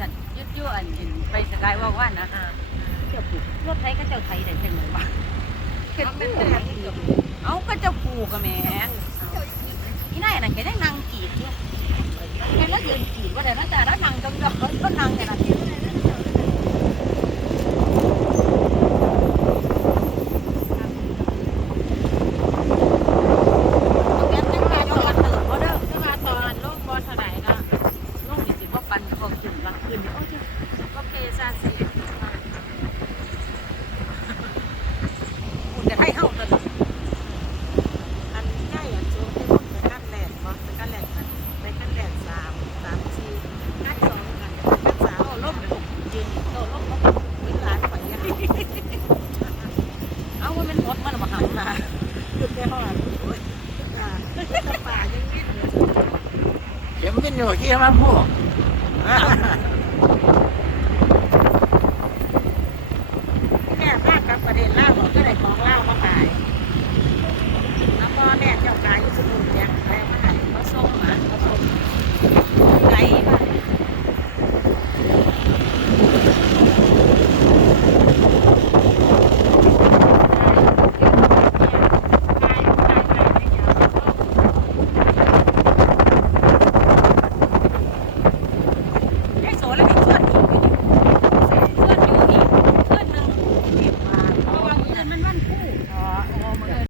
สันยุดยั่วอันอื่นไปสกายว่าว่านะเจ้าปลูกรถไทยก็เจ้าไทยแต่จังหวะเก็บเป็นไถเอาก็เจ้าปูกก็แม่นี่นายน่ะแกได้นางกีดเนี่ยแกแล้วยืนกีดว่าแต่น่าจะแล้วนางจงจอแล้วนางแต่ละที ปันพอขึ้นโอ้ยโอเคซาซีคุณจะให้เฮาตัวอันใหญ่อันสูงที่ผมไปขั้นแรกเพราะไปขั้นแรกกันไปขั้นแรกสามสามสี่ขั้นสองกันขั้นสามโตล่มตกยืนโตล่มตกวิหลานข่อยยังเอาว่ามันหมดมันมาหำนะหยุดได้หอดโอ้ยอ่าป่ายังนิดเลยเข็มเป็นอยู่ที่มาพูดแม่มากกับประเด็นเล่าบอกก็ได้ของเล่ามาขายแล้วก็แม่เจ้าขายอยู่สมุนเนี่ยขายมาขาย เขาส่งมาเขาส่งไกลมาก ไ